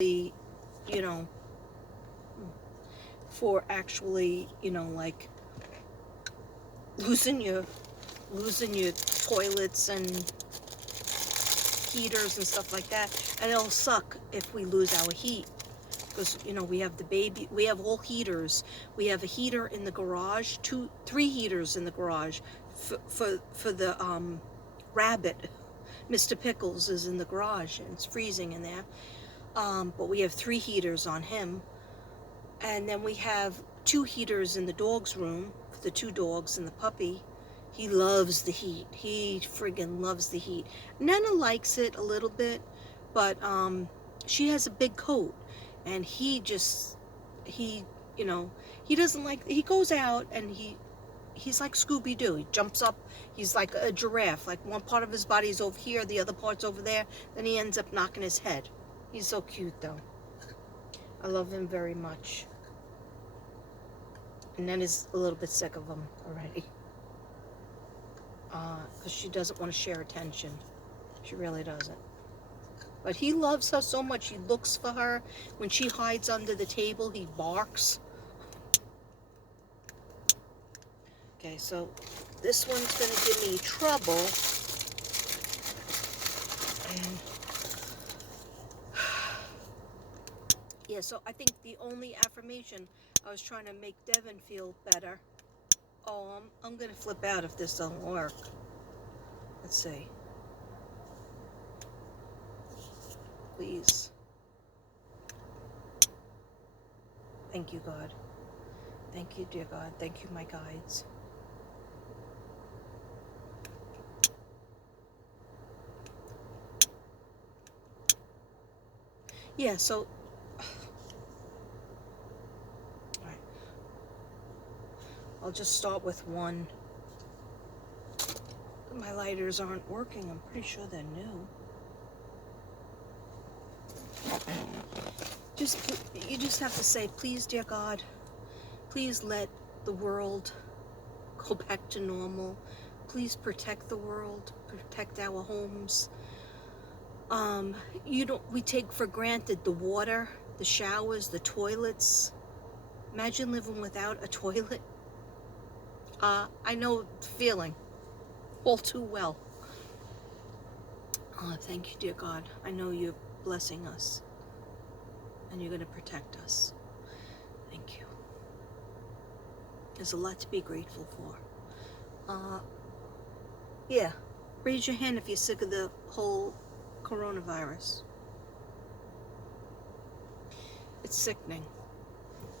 you know, for actually, like losing your toilets and heaters and stuff like that. And it'll suck if we lose our heat, because we have we have all heaters. We have a heater in the garage, three heaters in the garage for the rabbit. Mr. Pickles is in the garage and it's freezing in there. But we have three heaters on him. And then we have two heaters in the dog's room for the two dogs and the puppy. He loves the heat. He friggin' loves the heat. Nana likes it a little bit, but she has a big coat, and he you know, he doesn't like. He goes out and he's like Scooby-Doo. He jumps up. He's like a giraffe. Like one part of his body is over here, the other part's over there. Then he ends up knocking his head. He's so cute, though. I love him very much. And then is a little bit sick of him already. Because she doesn't want to share attention. She really doesn't. But he loves her so much. He looks for her. When she hides under the table, he barks. Okay, so this one's going to give me trouble. And yeah, so I think the only affirmation, I was trying to make Devin feel better. Oh, I'm going to flip out if this doesn't work. Let's see. Please. Thank you, God. Thank you, dear God. Thank you, my guides. Yeah, so alright. I'll just start with one. My lighters aren't working. I'm pretty sure they're new. You just have to say, please, dear God, please let the world go back to normal. Please protect the world, protect our homes. We take for granted the water, the showers, the toilets. Imagine living without a toilet. I know the feeling all too well. Thank you, dear God. I know you're blessing us and you're going to protect us. Thank you. There's a lot to be grateful for. Yeah, raise your hand if you're sick of the whole coronavirus. It's sickening.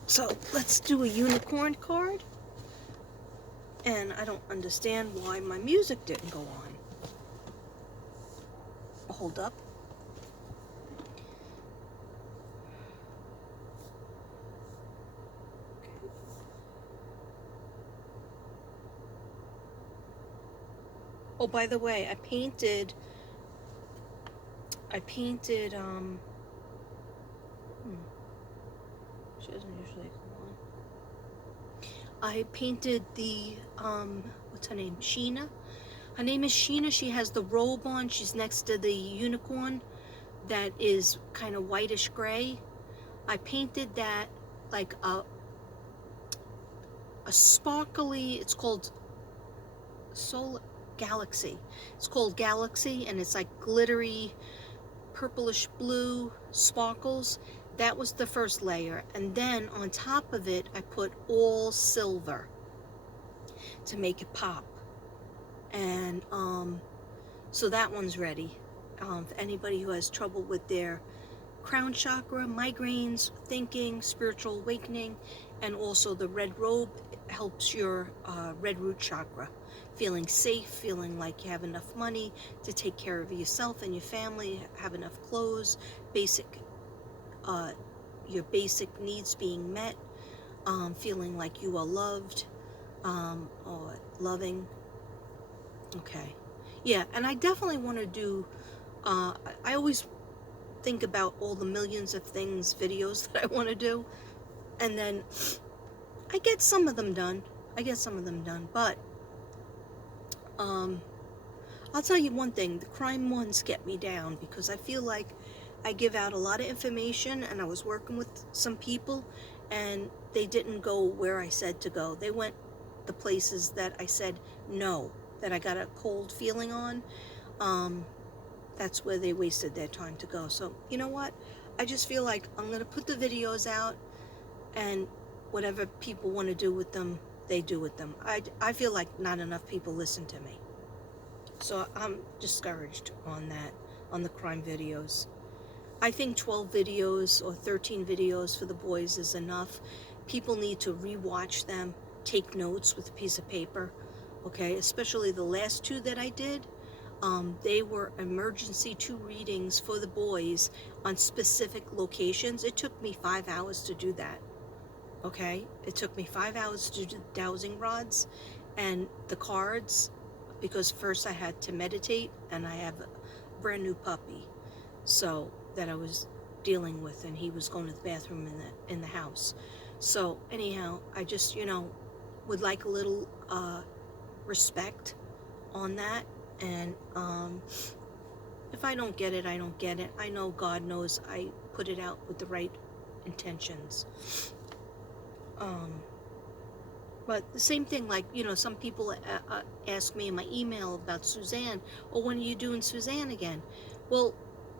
So let's do a unicorn card. And I don't understand why my music didn't go on. Hold up. Oh, by the way, I painted, she doesn't usually come on. I painted the, what's her name? Sheena. Her name is Sheena. She has the robe on. She's next to the unicorn that is kind of whitish gray. I painted that like a sparkly, it's called Solar Galaxy. It's called Galaxy, and it's like glittery purplish blue sparkles. That was the first layer, and then on top of it I put all silver to make it pop. And so that one's ready. For anybody who has trouble with their crown chakra, migraines, thinking, spiritual awakening, and also the red robe helps your red root chakra. Feeling safe, feeling like you have enough money to take care of yourself and your family, have enough clothes, your basic needs being met, feeling like you are loved, or loving. Okay. Yeah, and I definitely want to do, I always think about all the millions of things, videos that I want to do, and then I get some of them done. But I'll tell you one thing, the crime ones get me down, because I feel like I give out a lot of information, and I was working with some people, and they didn't go where I said to go. They went the places that I said no, that I got a cold feeling on. That's where they wasted their time to go. So you know what? I just feel like I'm going to put the videos out, and whatever people want to do with them, they do with them. I feel like not enough people listen to me. So I'm discouraged on that, on the crime videos. I think 12 videos or 13 videos for the boys is enough. People need to rewatch them, take notes with a piece of paper, okay? Especially the last two that I did. They were emergency 2 readings for the boys on specific locations. It took me 5 hours to do that, okay? It took me 5 hours to do the dowsing rods and the cards, because first I had to meditate, and I have a brand new puppy, so that I was dealing with, and he was going to the bathroom in the house. So anyhow, I just, would like a little respect on that. And if I don't get it, I don't get it. I know God knows I put it out with the right intentions. But the same thing, like, some people ask me in my email about Suzanne. Oh, when are you doing Suzanne again? Well,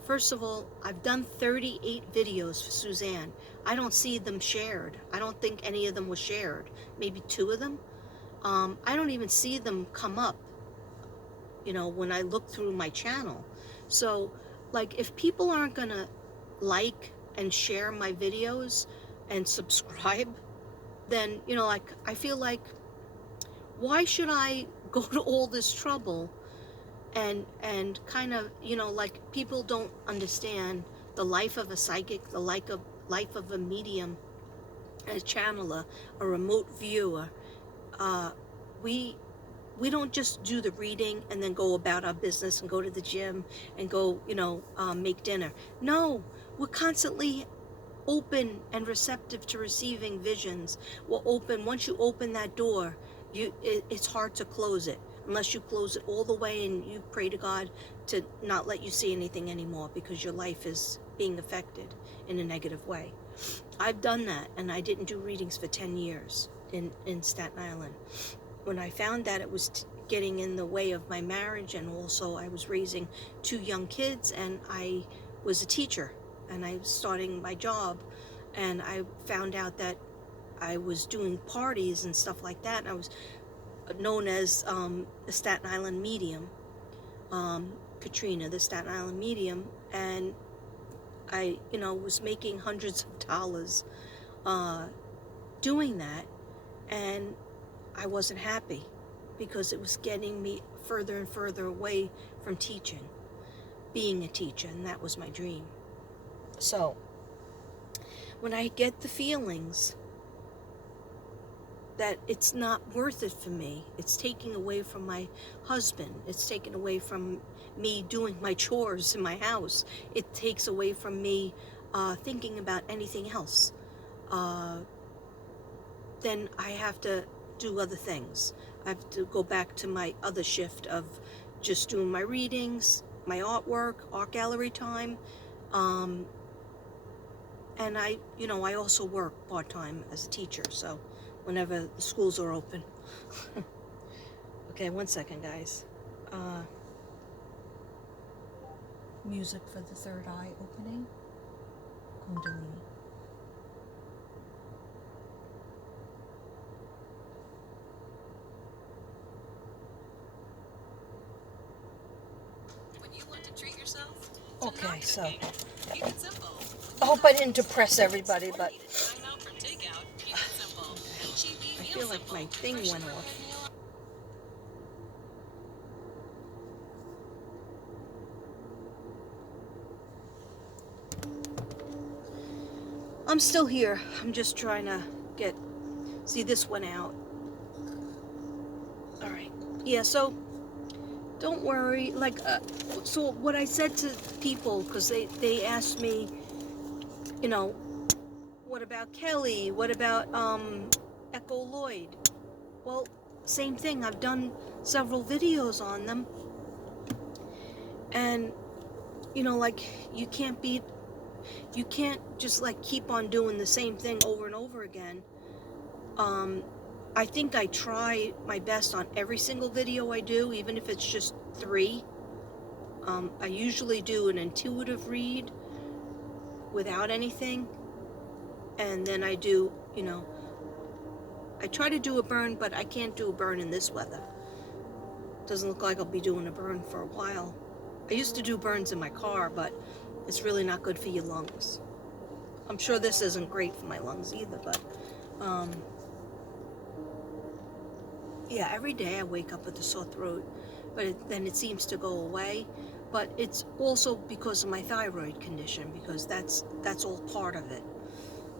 first of all, I've done 38 videos for Suzanne. I don't see them shared. I don't think any of them were shared. Maybe 2 of them. I don't even see them come up, when I look through my channel. So, like, if people aren't going to like and share my videos and subscribe, then, I feel like, why should I go to all this trouble and kind of, like, people don't understand the life of a psychic, the life of a medium, a channeler, a remote viewer. We don't just do the reading and then go about our business and go to the gym and go, make dinner. No, we're constantly open and receptive to receiving visions. We're open. Once you open that door, it's hard to close it, unless you close it all the way and you pray to God to not let you see anything anymore, because your life is being affected in a negative way. I've done that, and I didn't do readings for 10 years in Staten Island. When I found that it was getting in the way of my marriage, and also I was raising 2 young kids, and I was a teacher, and I was starting my job, and I found out that I was doing parties and stuff like that, and I was known as the Staten Island medium, Katrina, the Staten Island medium, and I, was making hundreds of dollars doing that, and I wasn't happy, because it was getting me further and further away from teaching, being a teacher, and that was my dream. So, when I get the feelings that it's not worth it for me, it's taking away from my husband, it's taken away from me doing my chores in my house, it takes away from me thinking about anything else, then I have to do other things. I have to go back to my other shift of just doing my readings, my artwork, art gallery time, and I also work part-time as a teacher, so whenever the schools are open. Okay, 1 second, guys. Music for the third eye opening. Kundalini. When you want to treat yourself, Okay, so keep it simple. I hope I didn't depress everybody, but Time out from takeout. Keep it simple. I feel like my thing went off. I'm still here. I'm just trying to see this one out. All right. Yeah, so don't worry. Like, so what I said to people, because they asked me, what about Kelly? What about Echo Lloyd? Well, same thing. I've done several videos on them. And, like you can't just like keep on doing the same thing over and over again. I think I try my best on every single video I do, even if it's just 3. I usually do an intuitive read without anything, and then I do, I try to do a burn, but I can't do a burn in this weather. Doesn't look like I'll be doing a burn for a while. I used to do burns in my car, but it's really not good for your lungs. I'm sure this isn't great for my lungs either, but yeah, every day I wake up with a sore throat, but then it seems to go away. But it's also because of my thyroid condition, because that's all part of it.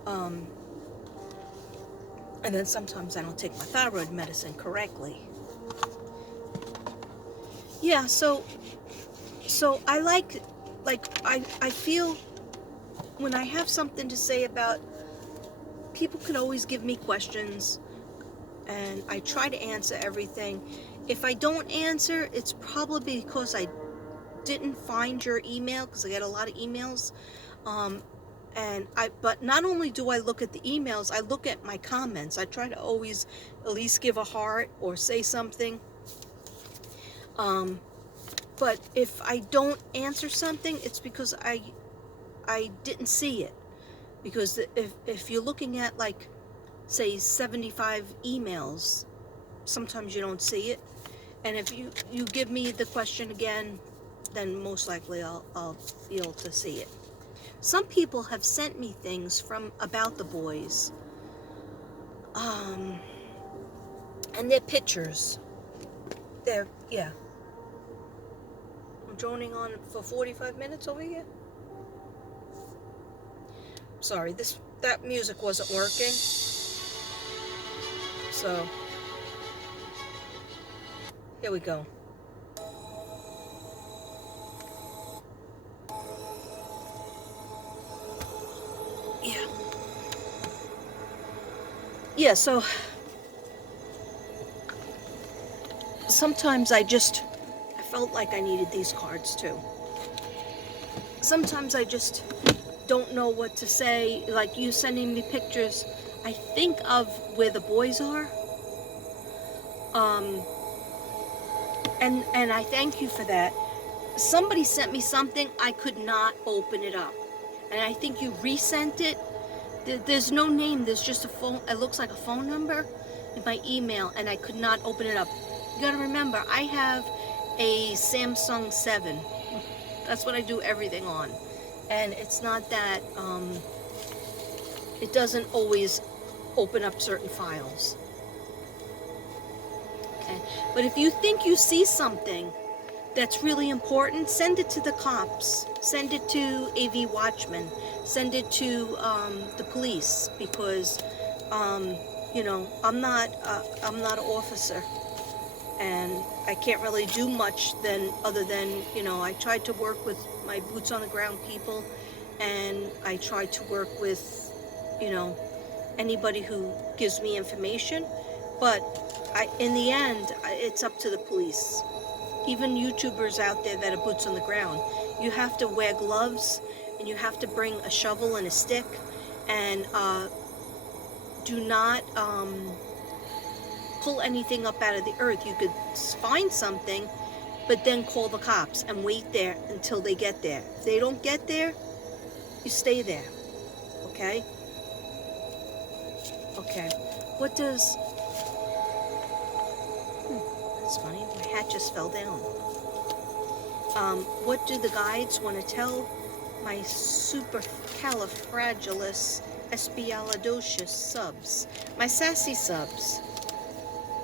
And then sometimes I don't take my thyroid medicine correctly. Yeah, so I like I feel when I have something to say about, people can always give me questions, and I try to answer everything. If I don't answer, it's probably because I didn't find your email, because I get a lot of emails. But not only do I look at the emails, I look at my comments. I try to always at least give a heart or say something. But if I don't answer something, it's because I didn't see it. Because if you're looking at, like, say 75 emails, sometimes you don't see it. And if you give me the question again, then most likely I'll be able to see it. Some people have sent me things from about the boys, and they're pictures. Yeah. I'm droning on for 45 minutes over here. Sorry, that music wasn't working. So here we go. Yeah. Yeah, so sometimes I felt like I needed these cards too. Sometimes I just don't know what to say. Like you sending me pictures, I think of where the boys are. And I thank you for that. Somebody sent me something, I could not open it up. And I think you resent it. There's no name, there's just a phone. It looks like a phone number in my email, and I could not open it up. You gotta remember, I have a Samsung 7. That's what I do everything on. And it's not that, it doesn't always open up certain files. Okay? But if you think you see something that's really important, send it to the cops, send it to AV Watchman, send it to the police, because I'm not an officer, and I can't really do much other than I tried to work with my boots on the ground people, and I tried to work with anybody who gives me information, but in the end it's up to the police. Even YouTubers out there that are boots on the ground, you have to wear gloves, and you have to bring a shovel and a stick, and do not pull anything up out of the earth. You could find something, but then call the cops and wait there until they get there. If they don't get there, you stay there. Okay? Okay. What does... that's funny. My hat just fell down. What do the guides want to tell my supercalifragilisticexpialidocious subs? My sassy subs.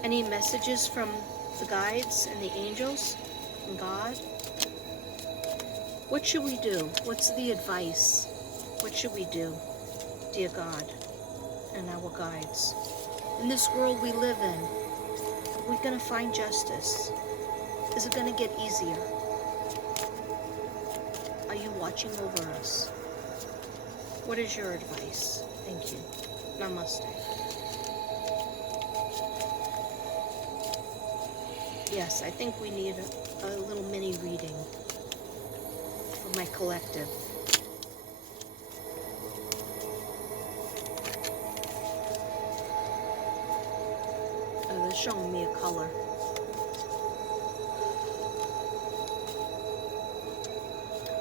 Any messages from the guides and the angels? From God? What should we do? What's the advice? What should we do, dear God and our guides? In this world we live in, are we going to find justice? Is it going to get easier? Are you watching over us? What is your advice? Thank you. Namaste. Yes, I think we need a little mini reading from my collective. Oh, they're showing me a color.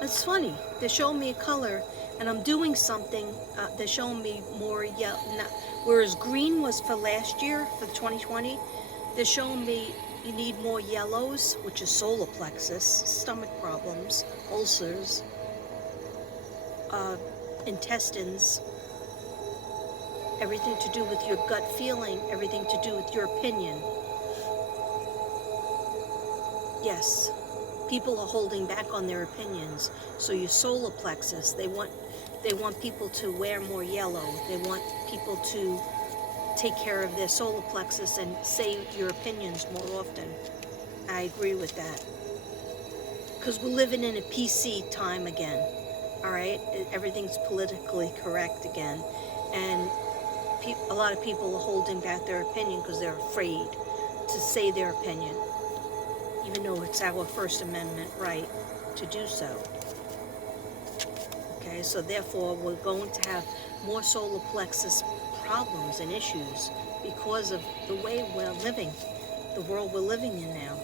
It's funny. They're showing me a color, and I'm doing something. They're showing me more yellow. Whereas green was for last year, for 2020, they're showing me you need more yellows, which is solar plexus, stomach problems, ulcers, intestines, everything to do with your gut feeling, everything to do with your opinion. Yes, people are holding back on their opinions. So your solar plexus, they want people to wear more yellow. They want people to take care of their solar plexus and say your opinions more often. I agree with that. Because we're living in a PC time again. All right? Everything's politically correct again. And a lot of people are holding back their opinion because they're afraid to say their opinion, even though it's our First Amendment right to do so. Okay, so therefore we're going to have more solar plexus problems and issues because of the way we're living, the world we're living in now,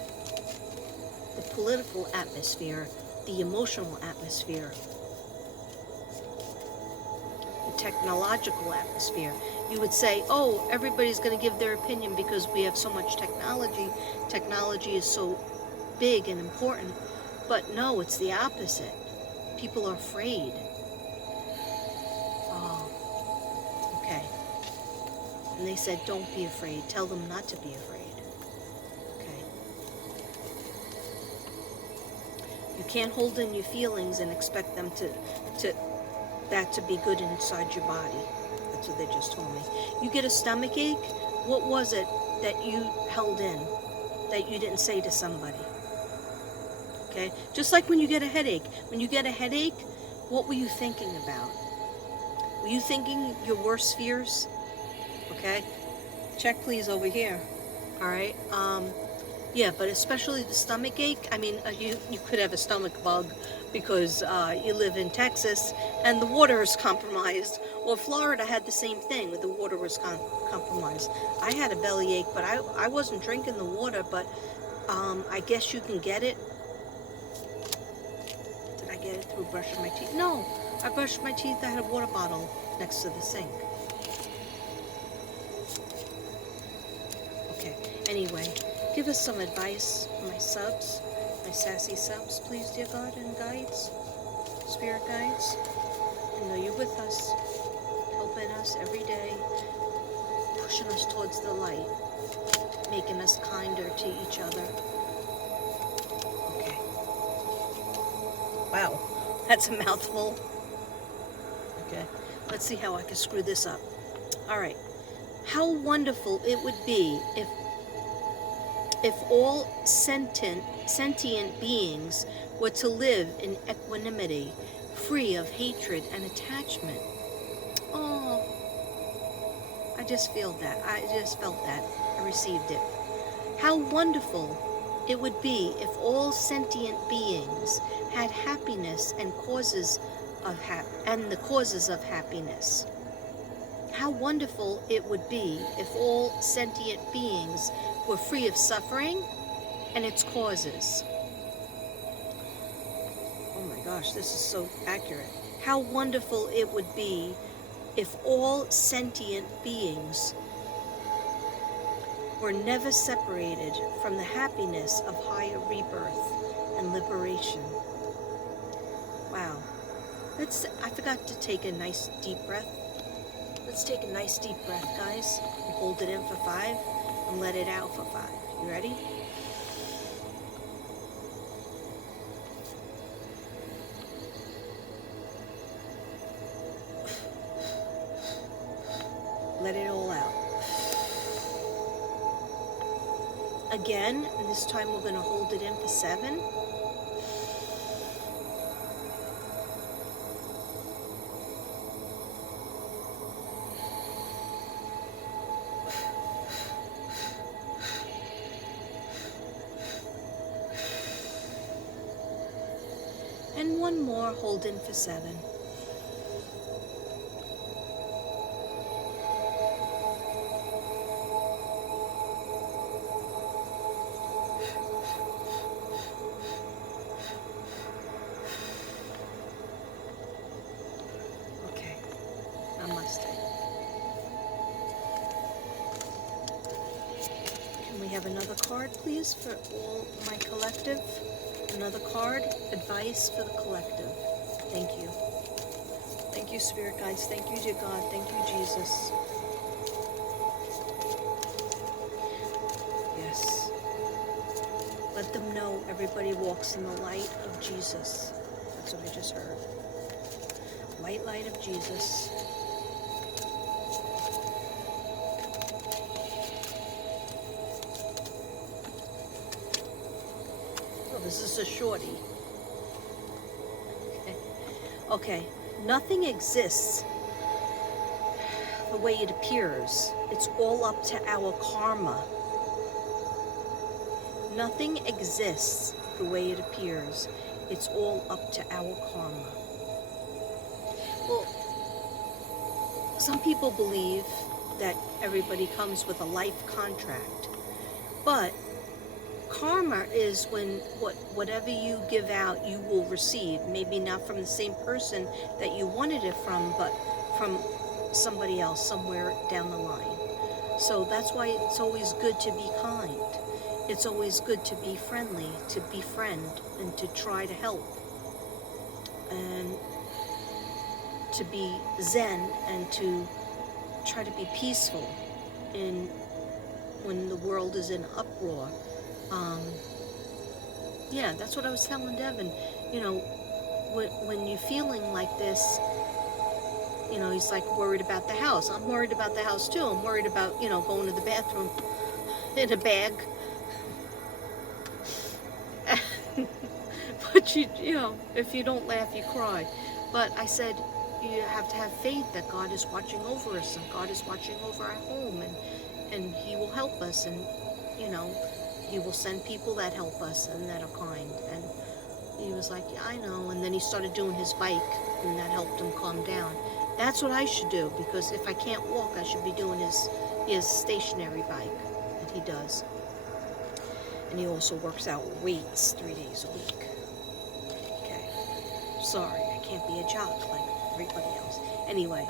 the political atmosphere, the emotional atmosphere, the technological atmosphere. You would say, oh, everybody's going to give their opinion because we have so much technology. Technology is so big and important. But no, it's the opposite. People are afraid. Oh, okay. And they said, don't be afraid. Tell them not to be afraid. Okay. You can't hold in your feelings and expect them to that to be good inside your body. That's what they just told me. You get a stomach ache, what was it that you held in, that you didn't say to somebody? Okay? Just like when you get a headache. When you get a headache, what were you thinking about? Were you thinking your worst fears? Okay? Check please over here. All right? Yeah, but especially the stomach ache. I mean, you could have a stomach bug because you live in Texas and the water is compromised. Well, Florida had the same thing. The water was compromised. I had a belly ache, but I wasn't drinking the water, but I guess you can get it. Did I get it through brushing my teeth? No, I brushed my teeth. I had a water bottle next to the sink. Okay, anyway, give us some advice, my subs, my sassy subs, please, dear God, and guides, spirit guides. I know you're with us, helping us every day, pushing us towards the light, making us kinder to each other. Okay. Wow, that's a mouthful. Okay, let's see how I can screw this up. All right. How wonderful it would be if all sentient beings were to live in equanimity, free of hatred and attachment. Oh, I just feel that. I just felt that. I received it. How wonderful it would be if all sentient beings had happiness and the causes of happiness. How wonderful it would be if all sentient beings were free of suffering and its causes. Oh my gosh, this is so accurate. How wonderful it would be if all sentient beings were never separated from the happiness of higher rebirth and liberation. Wow. I forgot to take a nice deep breath. Let's take a nice deep breath, guys. And hold it in for 5 and let it out for 5. You ready? Let it all out. Again, and this time we're going to hold it in for 7. And 1 one more, hold in for 7. Okay, namaste. Can we have another card, please, for all my collective? Another card, advice for the collective. Thank you. Thank you, Spirit Guides. Thank you, dear God. Thank you, Jesus. Yes. Let them know everybody walks in the light of Jesus. That's what I just heard. White light of Jesus. Oh, this is a shorty. Okay. Okay. Nothing exists the way it appears. It's all up to our karma. Nothing exists the way it appears. It's all up to our karma. Well, some people believe that everybody comes with a life contract, but karma is when whatever you give out, you will receive. Maybe not from the same person that you wanted it from, but from somebody else somewhere down the line. So that's why it's always good to be kind. It's always good to be friendly, to befriend, and to try to help, and to be zen, and to try to be peaceful in when the world is in uproar. Yeah, that's what I was telling Devin. You know, when you're feeling like this, you know, he's like worried about the house. I'm worried about the house too. I'm worried about, going to the bathroom in a bag. But if you don't laugh, you cry. But I said, you have to have faith that God is watching over us, and God is watching over our home, and He will help us, and He will send people that help us and that are kind. And he was like, yeah, I know. And then he started doing his bike, and that helped him calm down. That's what I should do, because if I can't walk, I should be doing his stationary bike that he does. And he also works out weights 3 days a week. Okay. Sorry, I can't be a jock like everybody else. Anyway,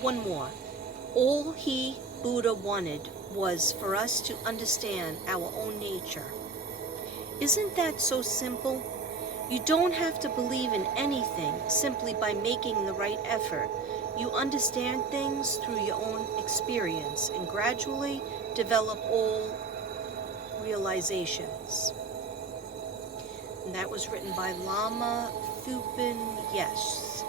one more. All he, Buddha, wanted was for us to understand our own nature. Isn't that so simple? You don't have to believe in anything simply by making the right effort. You understand things through your own experience and gradually develop all realizations. And that was written by Lama Thupin Yes.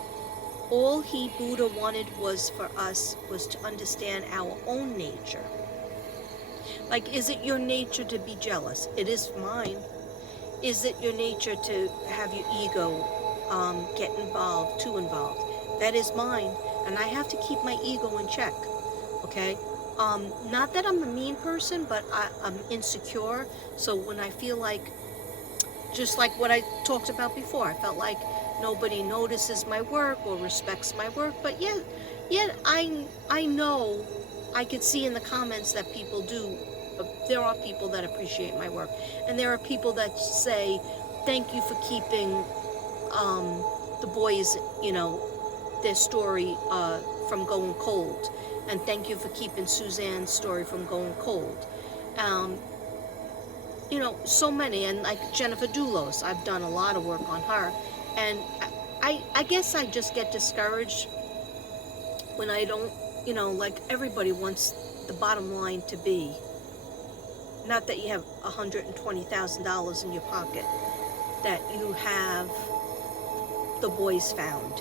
All he, Buddha, wanted was to understand our own nature. Like, is it your nature to be jealous? It is mine. Is it your nature to have your ego get involved, too involved? That is mine, and I have to keep my ego in check, okay? Not that I'm a mean person, but I'm insecure, so when I feel like, just like what I talked about before, I felt like nobody notices my work or respects my work, but yet I know, I could see in the comments that people do. There are people that appreciate my work, and there are people that say, thank you for keeping the boys, their story from going cold, and thank you for keeping Suzanne's story from going cold. So many, and like Jennifer Doulos, I've done a lot of work on her, and I guess I just get discouraged when I don't, like everybody wants the bottom line to be, not that you have $120,000 in your pocket, that you have the boys found.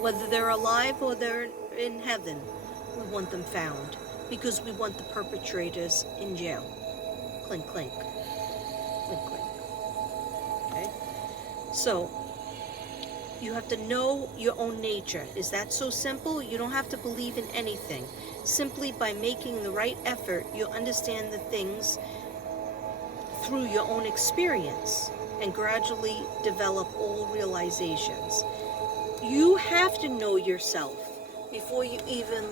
Whether they're alive or they're in heaven, we want them found, because we want the perpetrators in jail. Clink, clink. Clink, clink. Okay? So, you have to know your own nature. Is that so simple? You don't have to believe in anything. Simply by making the right effort, you'll understand the things through your own experience and gradually develop all realizations. You have to know yourself before you even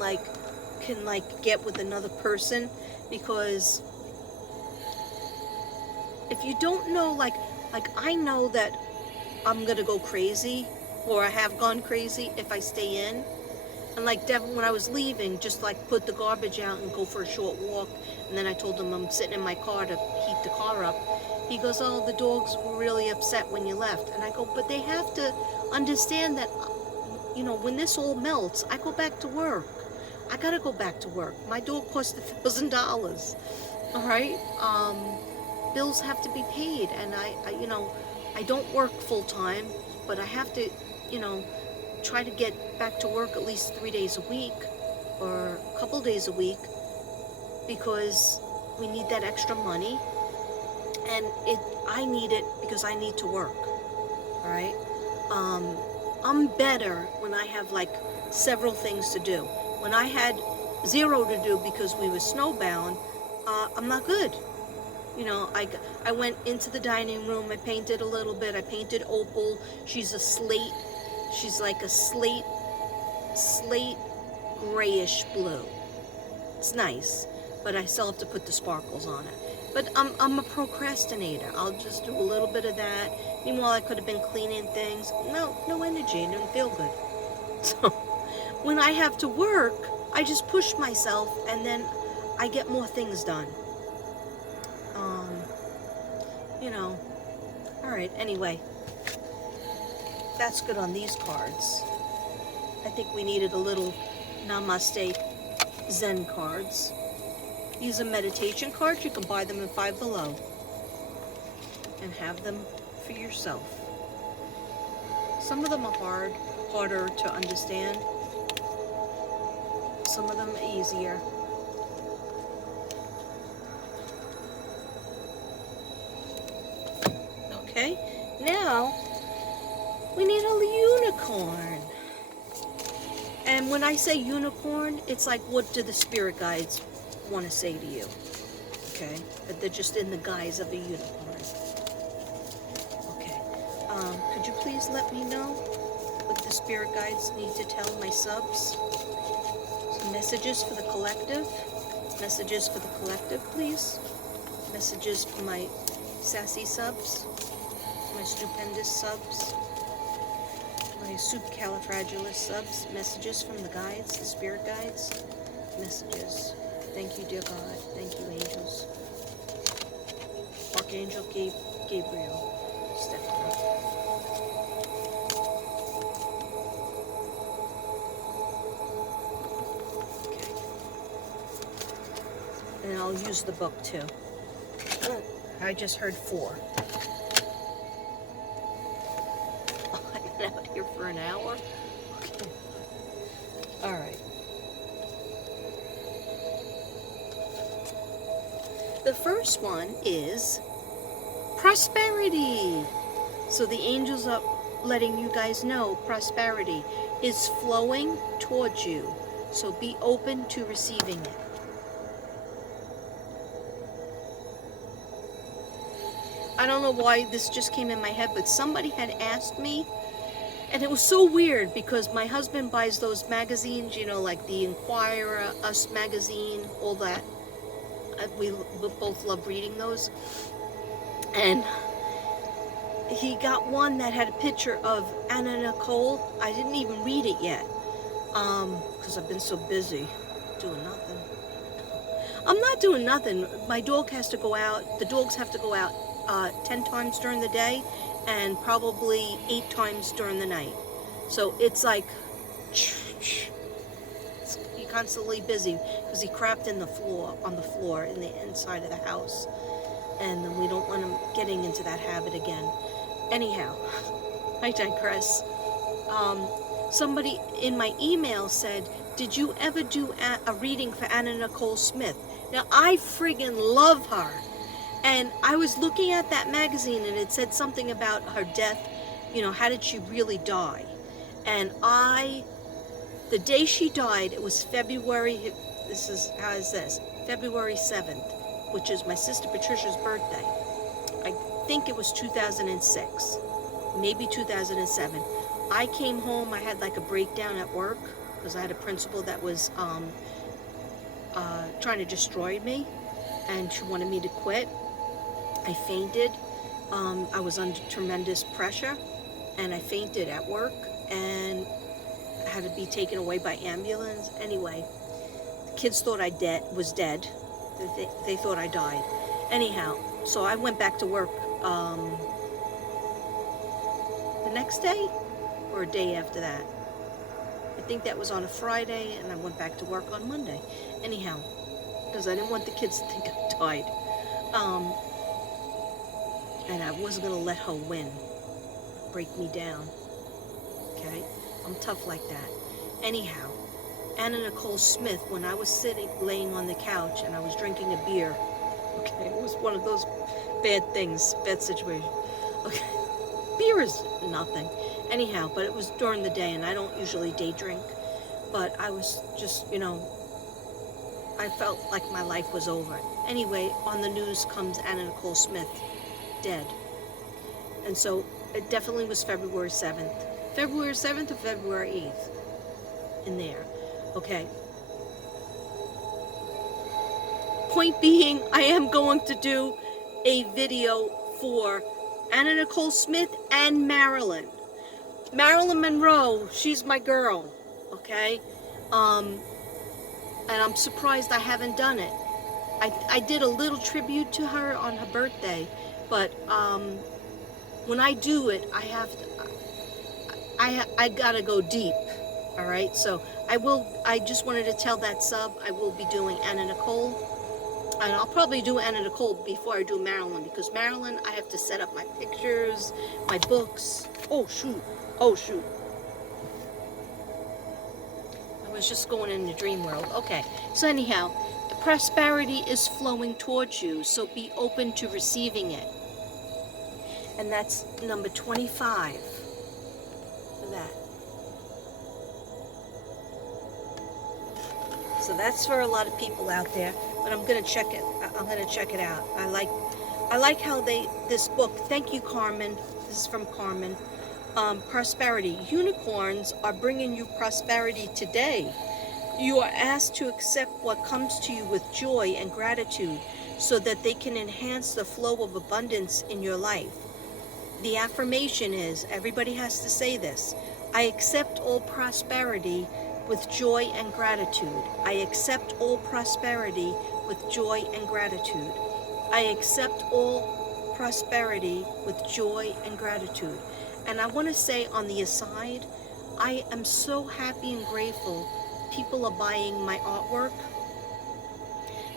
can get with another person, because if you don't know, like I know that I'm gonna go crazy, or I have gone crazy if I stay in. And like Devin, when I was leaving, just like put the garbage out and go for a short walk. And then I told him I'm sitting in my car to heat the car up. He goes, "Oh, the dogs were really upset when you left." And I go, "But they have to understand that, when this all melts, I go back to work. I gotta go back to work. My dog cost $1,000. All right. Bills have to be paid, and I don't work full time, but I have to, you know, try to get back to work at least 3 days a week or a couple days a week, because we need that extra money, and I need it because I need to work. All right. I'm better when I have like several things to do. When I had zero to do because we were snowbound, I'm not good. I went into the dining room. I painted a little bit. I painted Opal. She's a slate. She's like a slate grayish blue. It's nice, but I still have to put the sparkles on it. But I'm a procrastinator. I'll just do a little bit of that. Meanwhile, I could have been cleaning things. No energy. It didn't feel good. So when I have to work, I just push myself, and then I get more things done. All right, anyway, that's good on these cards. I think we needed a little Namaste Zen cards. These are meditation cards. You can buy them in Five Below and have them for yourself. Some of them are harder to understand. Some of them are easier. Okay, now we need a unicorn. And when I say unicorn, it's like, what do the spirit guides want to say to you? Okay, but they're just in the guise of a unicorn. Okay, could you please let me know what the spirit guides need to tell my subs? Messages for the collective. Messages for the collective, please. Messages for my sassy subs. My stupendous subs, my supercalifragilistic subs. Messages from the guides, the spirit guides. Messages. Thank you, dear God. Thank you, angels. Archangel Gabriel, Stephanie. Okay. And I'll use the book too. I just heard 4. I've been out here for an hour. Okay. All right. The first one is prosperity. So the angels are letting you guys know prosperity is flowing towards you. So be open to receiving it. I don't know why this just came in my head, but somebody had asked me, and it was so weird because my husband buys those magazines, like the Inquirer, Us Magazine, all that. We both love reading those. And he got one that had a picture of Anna Nicole. I didn't even read it yet because I've been so busy doing nothing. I'm not doing nothing. My dog has to go out. The dogs have to go out 10 times during the day and probably 8 times during the night. So it's like he's constantly busy because he crapped on the floor in the inside of the house, and then we don't want him getting into that habit again. Anyhow, I digress. Somebody in my email said, "Did you ever do a reading for Anna Nicole Smith?" Now I friggin' love her. And I was looking at that magazine, and it said something about her death. How did she really die? And the day she died, it was February 7th, which is my sister Patricia's birthday. think it was 2006, maybe 2007. I came home, I had like a breakdown at work because I had a principal that was trying to destroy me, and she wanted me to quit. I fainted. I was under tremendous pressure, and I fainted at work and had to be taken away by ambulance. Anyway, the kids thought I was dead. They thought I died. Anyhow, so I went back to work the next day or a day after that. I think that was on a Friday, and I went back to work on Monday. Anyhow, because I didn't want the kids to think I died. And I wasn't going to let her win, break me down. Okay? I'm tough like that. Anyhow, Anna Nicole Smith, when I was laying on the couch and I was drinking a beer, okay, it was one of those bad things, bad situation. Okay, beer is nothing. Anyhow, but it was during the day, and I don't usually day drink, but I was just, I felt like my life was over. Anyway, on the news comes Anna Nicole Smith, dead. And so it definitely was February 7th. February 7th or February 8th in there. Okay. Point being, I am going to do a video for Anna Nicole Smith and Marilyn. Marilyn Monroe, she's my girl. Okay? And I'm surprised I haven't done it. I did a little tribute to her on her birthday, but when I do it, I gotta go deep. All right, so I just wanted to tell that sub I will be doing Anna Nicole, and I'll probably do Anna Nicole before I do Marilyn, because Marilyn, I have to set up my pictures, my books. Oh shoot. I was just going in the dream world. Okay, so anyhow, the prosperity is flowing towards you, so be open to receiving it. And that's number 25 for that. So that's for a lot of people out there, but I'm gonna check it. I'm gonna check it out. I like how this book. Thank you, Carmen. This is from Carmen. Prosperity. Unicorns are bringing you prosperity today. You are asked to accept what comes to you with joy and gratitude so that they can enhance the flow of abundance in your life. The affirmation is, everybody has to say this: I accept all prosperity with joy and gratitude. I accept all prosperity with joy and gratitude. I accept all prosperity with joy and gratitude. And I want to say on the aside, I am so happy and grateful people are buying my artwork,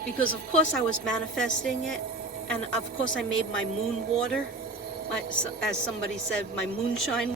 because of course I was manifesting it, and of course I made my moon water, as somebody said, my moonshine